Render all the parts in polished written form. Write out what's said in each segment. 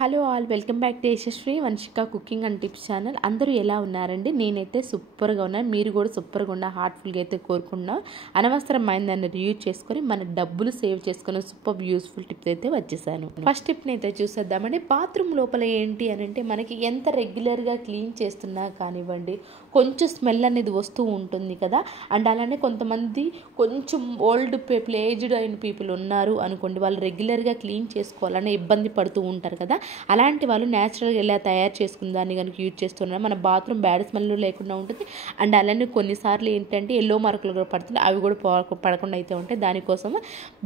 Hello all, welcome back to Yashasvi Vamshika cooking and tips channel. అందరూ ఎలా ఉన్నారండి? నేనైతే సూపర్గా ఉన్నాను. మీరు కూడా సూపర్గా ఉన్న హార్ట్ఫుల్గా అయితే కోరుకున్నా. అనవసరమైన దాన్ని యూజ్ చేసుకొని మన డబ్బులు సేవ్ చేసుకున్న సూపర్ యూస్ఫుల్ టిప్స్ అయితే వచ్చేసాను. ఫస్ట్ టిప్ని అయితే చూసేద్దామండి. బాత్రూమ్ లోపల ఏంటి అని అంటే మనకి ఎంత రెగ్యులర్గా క్లీన్ చేస్తున్నా కానివ్వండి, కొంచెం స్మెల్ అనేది వస్తూ ఉంటుంది కదా. అండ్ అలానే కొంతమంది కొంచెం ఓల్డ్ పీపుల్, ఏజ్డ్ అయిన పీపుల్ ఉన్నారు అనుకోండి, వాళ్ళు రెగ్యులర్గా క్లీన్ చేసుకోవాలని ఇబ్బంది పడుతూ ఉంటారు కదా. అలాంటి వాళ్ళు న్యాచురల్గా ఎలా తయారు చేసుకున్న దాన్ని కనుక యూజ్ చేస్తున్నారు, మన బాత్రూమ్ బ్యాడ్ స్మెల్ లేకుండా ఉంటుంది. అండ్ అలానే కొన్నిసార్లు ఏంటంటే ఎల్లో మార్కులు కూడా పడుతుంది, అవి కూడా పడకుండా అయితే ఉంటాయి. దానికోసం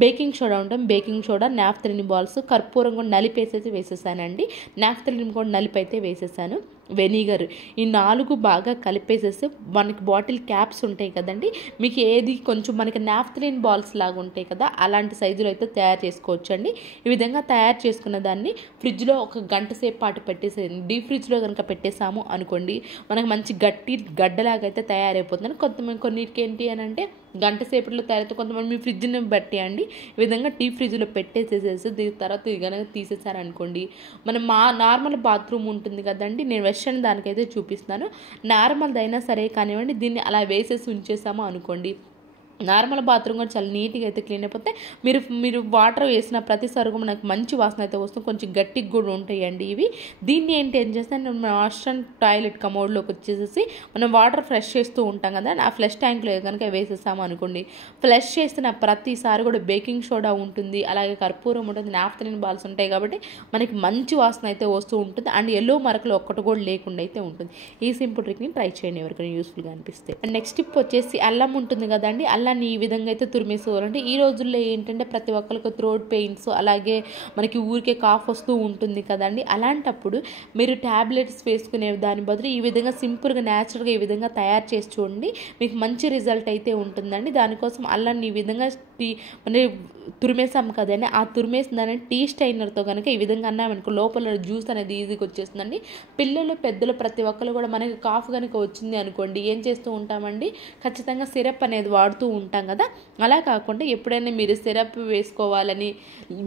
బేకింగ్ సోడా ఉంటాం, బేకింగ్ సోడా, నాఫ్థలిన్ బాల్స్, కర్పూరం కూడా నలిపేసి వేసేసానండి. నాఫ్థలిన్ కూడా నలిపైతే వేసేసాను. వెనిగర్, ఈ 4 బాగా కలిపేసేసి మనకి బాటిల్ క్యాప్స్ ఉంటాయి కదండి, మీకు ఏది కొంచెం మనకి నాఫ్థలిన్ బాల్స్ లాగా ఉంటాయి కదా, అలాంటి సైజులో అయితే తయారు చేసుకోవచ్చు అండి. ఈ విధంగా తయారు చేసుకున్న దాన్ని ఫ్రిడ్జ్లో ఒక గంట సేపు పాటు పెట్టేసేయండి. డీప్ ఫ్రిడ్జ్లో కనుక పెట్టేసాము అనుకోండి, మనకు మంచి గట్టి గడ్డలాగా అయితే తయారైపోతుంది. కొన్నిటికి ఏంటి అని అంటే గంట సేపట్లో తయారైతే, కొంతమంది మీ ఫ్రిడ్జ్ని బట్టి అండి. ఈ విధంగా డీప్ ఫ్రిడ్జ్లో పెట్టేసేసేసి దీని తర్వాత ఇది కనుక తీసేసారనుకోండి, మనం నార్మల్ బాత్రూమ్ ఉంటుంది కదండి, నేను వెస్ట్రన్ దానికైతే చూపిస్తాను. నార్మల్ది అయినా సరే కానివ్వండి, దీన్ని అలా వేసేసి ఉంచేసాము అనుకోండి, నార్మల్ బాత్రూమ్ కూడా చాలా నీట్గా అయితే క్లీన్ అయిపోతే మీరు వాటర్ వేసిన ప్రతిసారి కూడా మనకు మంచి వాసన అయితే వస్తుంది. కొంచెం గట్టిగా కూడా ఉంటాయండి ఇవి. దీన్ని ఏం చేస్తాను, మనం వాష్రూమ్ టాయిలెట్ కమోడ్లోకి వచ్చేసేసి మనం వాటర్ ఫ్లష్ చేస్తూ ఉంటాం కదా, ఆ ఫ్లష్ ట్యాంక్లో కనుక వేసేసాము అనుకోండి, ఫ్లష్ చేసిన ప్రతిసారి కూడా బేకింగ్ సోడా ఉంటుంది, అలాగే కర్పూరం ఉంటుంది, నాఫ్థలిన్ బాల్స్ ఉంటాయి కాబట్టి మనకి మంచి వాసన అయితే వస్తూ ఉంటుంది. అండ్ ఎల్లో మరకలు ఒక్కటి కూడా లేకుండా అయితే ఉంటుంది. ఈ సింపుల్ ట్రిక్ని ట్రై చేయండి ఎవరికైనా యూస్ఫుల్గా అనిపిస్తే. అండ్ నెక్స్ట్ టిప్ వచ్చేసి అల్లం ఉంటుంది కదండి, అల్లాన్ని ఈ విధంగా అయితే తురిమేసుకోవాలంటే, ఈ రోజుల్లో ఏంటంటే ప్రతి ఒక్కరికి థ్రోట్ పెయిన్స్, అలాగే మనకి ఊరికే కాఫ్ వస్తూ ఉంటుంది కదండి. అలాంటప్పుడు మీరు ట్యాబ్లెట్స్ వేసుకునే దాని బదులు ఈ విధంగా సింపుల్గా న్యాచురల్గా ఈ విధంగా తయారు చేసి చూడండి, మీకు మంచి రిజల్ట్ అయితే ఉంటుందండి. దానికోసం అల్లాన్ని ఈ విధంగా తురిమేసాం కదండి, ఆ తురిమేసిన దాన్ని టీ స్టైనర్తో కనుక ఈ విధంగా అన్నామనుకో లోపల జ్యూస్ అనేది ఈజీగా వచ్చేస్తుందండి. పిల్లలు పెద్దలు ప్రతి ఒక్కరు కూడా మనకి కాఫ్ కనుక వచ్చింది అనుకోండి, ఏం చేస్తూ ఉంటామండి, ఖచ్చితంగా సిరప్ అనేది వాడుతూ ఉంటాం కదా. అలా కాకుండా ఎప్పుడైనా మీరు సిరప్ వేసుకోవాలని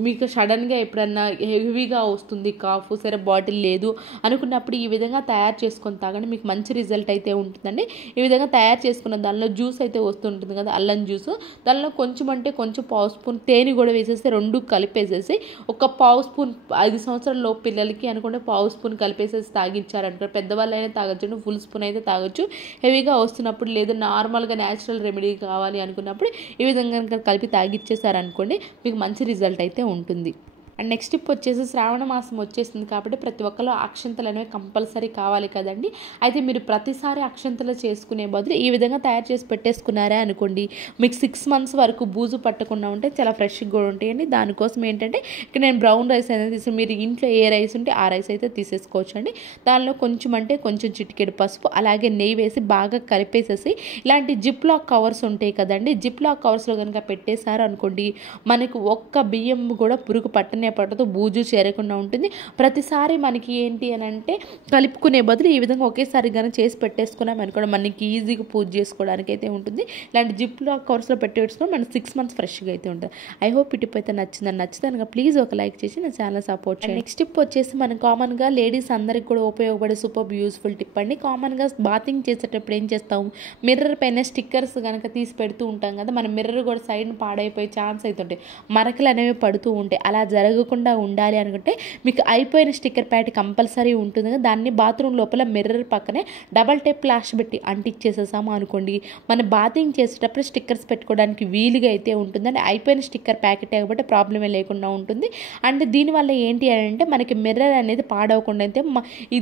మీకు సడన్గా ఎప్పుడన్నా హెవీగా వస్తుంది కాఫ్, సిరప్ బాటిల్ లేదు అనుకున్నప్పుడు ఈ విధంగా తయారు చేసుకొని తాగండి, మీకు మంచి రిజల్ట్ అయితే ఉంటుందండి. ఈ విధంగా తయారు చేసుకున్న దానిలో జ్యూస్ అయితే వస్తుంటుంది కదా, అల్లం జ్యూస్, దానిలో కొంచెం అంటే కొంచెం పావు స్పూన్ తేనె కూడా వేసేసి 2 కలిపేసేసి ఒక పావు స్పూన్ 5 సంవత్సరాల లోపు పిల్లలకి అనుకుంటే పావు స్పూన్ కలిపేసేసి తాగించారనుకో, పెద్దవాళ్ళైనా తాగొచ్చు, ఫుల్ స్పూన్ అయితే తాగొచ్చు. హెవీగా వస్తున్నప్పుడు లేదా నార్మల్గా న్యాచురల్ రెమెడీ కావాలి అనుకున్నప్పుడు ఈ విధంగా కలిపి తాగిచ్చేసారనుకోండి, మీకు మంచి రిజల్ట్ అయితే ఉంటుంది. అండ్ నెక్స్ట్ టిప్ వచ్చేసి శ్రావణ మాసం వచ్చేసింది కాబట్టి ప్రతి ఒక్కరు అక్షంతలు అనేవి కంపల్సరీ కావాలి కదండి. అయితే మీరు ప్రతిసారి అక్షంతలు చేసుకునే బదులు ఈ విధంగా తయారు చేసి పెట్టేసుకున్నారే అనుకోండి, మీకు 6 మంత్స్ వరకు బూజు పట్టకుండా ఉంటే చాలా ఫ్రెష్గా కూడా ఉంటాయండి. దానికోసం ఏంటంటే ఇక్కడ నేను బ్రౌన్ రైస్ అనేది తీసుకుని, మీరు ఇంట్లో ఏ రైస్ ఉంటే ఆ రైస్ అయితే తీసేసుకోవచ్చు అండి. దానిలో కొంచెం అంటే కొంచెం చిటికెడు పసుపు, అలాగే నెయ్యి వేసి బాగా కలిపేసేసి ఇలాంటి జిప్ లాక్ కవర్స్ ఉంటాయి కదండి, జిప్ లాక్ కవర్స్లో కనుక పెట్టేశారు అనుకోండి, మనకు ఒక్క బియ్యం కూడా పురుగు పట్టదు, బూజు చేరకుండా ఉంటుంది. ప్రతిసారి మనకి ఏంటి అని అంటే కలుపుకునే బదులు ఈ విధంగా ఒకేసారి కానీ చేసి పెట్టేసుకున్నాం అనుకోండి, మనకి ఈజీగా పూజ చేసుకోవడానికి అయితే ఉంటుంది. ఇలాంటి జిప్ లాక్ కవర్స్లో పెట్టేసుకుని మనకి 6 మంత్స్ ఫ్రెష్గా అయితే ఉంటుంది. ఐ హోప్ ఈ టిప్ అయితే నచ్చితే ప్లీజ్ ఒక లైక్ చేసి నా ఛానల్ సపోర్ట్ చేయండి. నెక్స్ట్ టిప్ వచ్చేసి మనం కామన్గా లేడీస్ అందరికి కూడా ఉపయోగపడే సూపర్ యూస్ఫుల్ టిప్ అండి. కామన్గా బాతింగ్ చేసేటప్పుడు ఏం చేస్తాము, మిర్రర్ పైన స్టిక్కర్స్ కనుక తీసి పెడుతూ ఉంటాం కదా, మన మిర్రర్ కూడా సైడ్ పాడైపోయే ఛాన్స్ అయితే ఉంటాయి, మరకలు అనేవి పడుతూ ఉంటాయి. అలా జరగకుండా ఉండాలి అనుకుంటే మీకు అయిపోయిన స్టిక్కర్ ప్యాడ్ కంపల్సరీ ఉంటుంది కదా, దాన్ని బాత్రూమ్ లోపల మిర్రర్ పక్కనే డబల్ టేప్ ప్లాష్ పెట్టి అంటించేసేసాము అనుకోండి, మన బాతింగ్ చేసేటప్పుడు స్టిక్కర్స్ పెట్టుకోవడానికి వీలుగా అయితే ఉంటుందని. అయిపోయిన స్టిక్కర్ ప్యాకెట్ కాబట్టి ప్రాబ్లమే లేకుండా ఉంటుంది. అండ్ దీనివల్ల ఏంటి అని అంటే మనకి మిర్రర్ అనేది పాడవకుండా అయితే,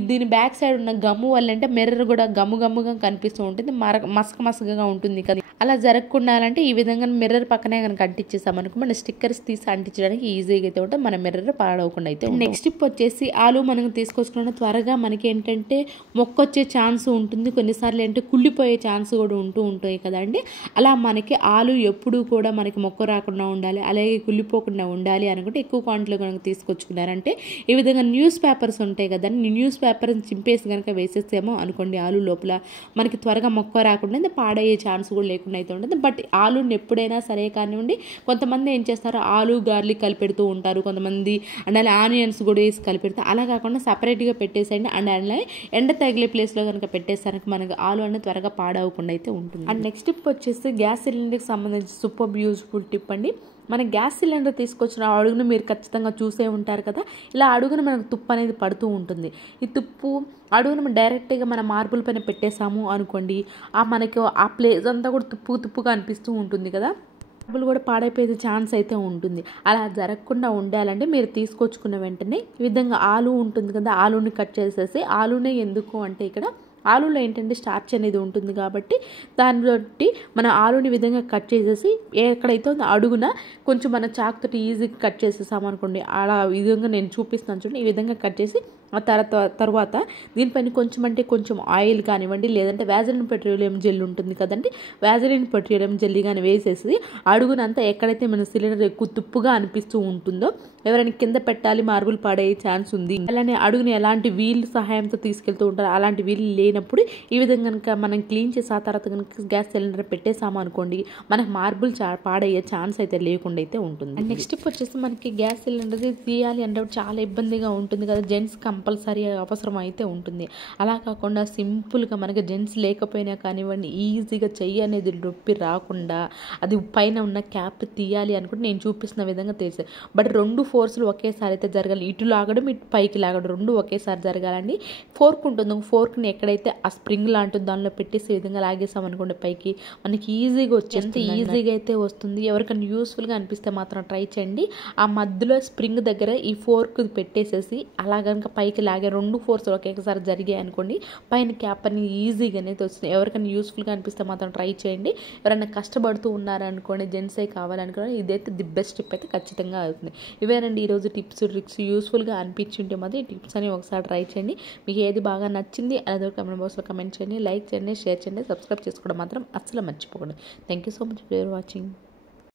దీని బ్యాక్ సైడ్ ఉన్న గమ్ము వల్ల అంటే మిర్రర్ కూడా గమ్ముగా కనిపిస్తూ ఉంటుంది, మసకగా ఉంటుంది కదా. అలా జరగకుండా అంటే ఈ విధంగా మిర్రర్ పక్కనే కనుక అంటించేసాం అనుకో, మన స్టిక్కర్స్ తీసి అంటించడానికి ఈజీగా అయితే ఉంటుంది, మన మిర్రర్ పాడవకుండా అయితే. నెక్స్ట్ టిప్ వచ్చేసి ఆలు మనం తీసుకొచ్చుకున్న త్వరగా మనకి ఏంటంటే మొక్కొచ్చే ఛాన్స్ ఉంటుంది, కొన్నిసార్లు ఏంటంటే కుళ్ళిపోయే ఛాన్స్ కూడా ఉంటాయి కదండి. అలా మనకి ఆలు ఎప్పుడు కూడా మనకి మొక్క రాకుండా ఉండాలి, అలాగే కుళ్ళిపోకుండా ఉండాలి అనుకుంటే ఎక్కువ క్వాంటిటీలో కనుక తీసుకొచ్చుకున్నారంటే ఈ విధంగా న్యూస్ పేపర్స్ ఉంటాయి కదండి, న్యూస్ పేపర్ని చింపేసి కనుక వేసేసామో అనుకోండి, ఆలు లోపల మనకి త్వరగా మొక్క రాకుండా పాడయ్యే ఛాన్స్ కూడా లేకుండా అయితే ఉంటుంది. బట్ ఆలుని ఎప్పుడైనా సరే కానివ్వండి, కొంతమంది ఏం చేస్తారు ఆలు గార్లిక్ కలిపెడుతూ ఉంటారు, కొంతమంది అండ్ అలా ఆనియన్స్ కూడా వేసి కలిపెడతారు. అలా కాకుండా సపరేట్గా పెట్టేసేయండి. అండ్ అలా ఎండ తగిలే ప్లేస్లో కనుక పెట్టేసరికి మనకు ఆలు అనేది త్వరగా పాడవకుండా అయితే ఉంటుంది. అండ్ నెక్స్ట్ టిప్ వచ్చేసి గ్యాస్ సిలిండర్కి సంబంధించి సూపర్ యూజ్ఫుల్ టిప్ అండి. మన గ్యాస్ సిలిండర్ తీసుకొచ్చిన అడుగును మీరు ఖచ్చితంగా చూసే ఉంటారు కదా, ఇలా అడుగున మనకు తుప్పు అనేది పడుతూ ఉంటుంది. ఈ తుప్పు అడుగున డైరెక్ట్గా మన మార్బుల్ పైన పెట్టేసాము అనుకోండి, మనకి ఆ ప్లేస్ అంతా కూడా తుప్పుగా అనిపిస్తూ ఉంటుంది కదా, మార్బుల్ కూడా పాడైపోయే ఛాన్స్ అయితే ఉంటుంది. అలా జరగకుండా ఉండాలంటే మీరు తీసుకొచ్చుకున్న వెంటనే ఈ విధంగా ఆలు ఉంటుంది కదా, ఆలుని కట్ చేసేసి, ఆలునే ఎందుకు అంటే ఇక్కడ ఆలులో ఏంటంటే స్టార్చ్ అనేది ఉంటుంది కాబట్టి దాన్ని బట్టి మన ఆలుని విధంగా కట్ చేసేసి ఎక్కడైతే ఉందో అడుగున కొంచెం మన చాకుతోటి ఈజీగా కట్ చేసేసాము అనుకోండి, అలా విధంగా నేను చూపిస్తాను చూడండి. ఈ విధంగా కట్ చేసి ఆ తర్వాత దీనిపైన కొంచెం ఆయిల్ కానివ్వండి, లేదంటే వ్యాజిలిన్ పెట్రోలియం జెల్ ఉంటుంది కదండి, వ్యాజిలిన్ పెట్రోలియం జెల్ కానీ వేసేసి అడుగునంతా ఎక్కడైతే మన సిలిండర్ ఎక్కువ తుప్పుగా అనిపిస్తూ ఉంటుందో, ఎవరైనా కింద పెట్టాలి మార్బుల్ పాడయ్యే ఛాన్స్ ఉంది, అలానే అడుగుని ఎలాంటి వీల్ సహాయంతో తీసుకెళ్తూ ఉంటారు, అలాంటి వీల్ లేనప్పుడు ఈ విధంగా కనుక మనం క్లీన్ చేసి ఆ తర్వాత కనుక గ్యాస్ సిలిండర్ పెట్టేసాము అనుకోండి, మనకి మార్బుల్ పాడయ్యే ఛాన్స్ అయితే లేకుండా అయితే ఉంటుంది. అండ్ నెక్స్ట్ వచ్చేసి మనకి గ్యాస్ సిలిండర్ తీయాలి అంటే చాలా ఇబ్బందిగా ఉంటుంది కదా, జెంట్స్ కంపల్సరీ అవసరం అయితే ఉంటుంది. అలా కాకుండా సింపుల్గా మనకి జెంట్స్ లేకపోయినా కానివ్వండి, ఈజీగా చెయ్యి అనేది నొప్పి రాకుండా అది పైన ఉన్న క్యాప్ తీయాలి అనుకుంటే నేను చూపిస్తున్న విధంగా తీసేది. బట్ 2 ఫోర్స్లు ఒకేసారి అయితే జరగాలి, ఇటు లాగడం ఇటు పైకి లాగడం 2 ఒకేసారి జరగాలండి. ఫోర్క్ ఉంటుంది, ఫోర్క్ని ఎక్కడైతే ఆ స్ప్రింగ్ లాంటి దానిలో పెట్టేసి ఈ విధంగా లాగేసాం అనుకోండి పైకి, మనకి ఈజీగా వచ్చేస్తే ఈజీగా అయితే వస్తుంది. ఎవరికైనా యూస్ఫుల్గా అనిపిస్తే మాత్రం ట్రై చేయండి. ఆ మధ్యలో స్ప్రింగ్ దగ్గర ఈ ఫోర్క్ పెట్టేసేసి అలా కనుక పైకి లాగే 2 ఫోర్స్ ఒకేసారి జరిగాయి అనుకోండి, పైన క్యాప్ అని ఈజీగా అయితే వస్తుంది. ఎవరికైనా యూస్ఫుల్గా అనిపిస్తే మాత్రం ట్రై చేయండి. ఎవరైనా కష్టపడుతూ ఉన్నారనుకోండి, జెంట్సే కావాలనుకోండి, ఇదైతే ది బెస్ట్ టిప్ అయితే ఖచ్చితంగా అవుతుంది. ఇవేనండి ఈరోజు టిప్స్ ట్రిక్స్. యూస్ఫుల్గా అనిపించుంటే మాత్రం ఈ టిప్స్ అని ఒకసారి ట్రై చేయండి. మీకు ఏది బాగా నచ్చింది అదే కమెంట్ బాక్స్లో కమెంట్ చేయండి, లైక్ చేయండి, షేర్ చేయండి, సబ్స్క్రైబ్ చేసుకోవడం మాత్రం అస్సలు మర్చిపోకండి. Thank you so much for watching.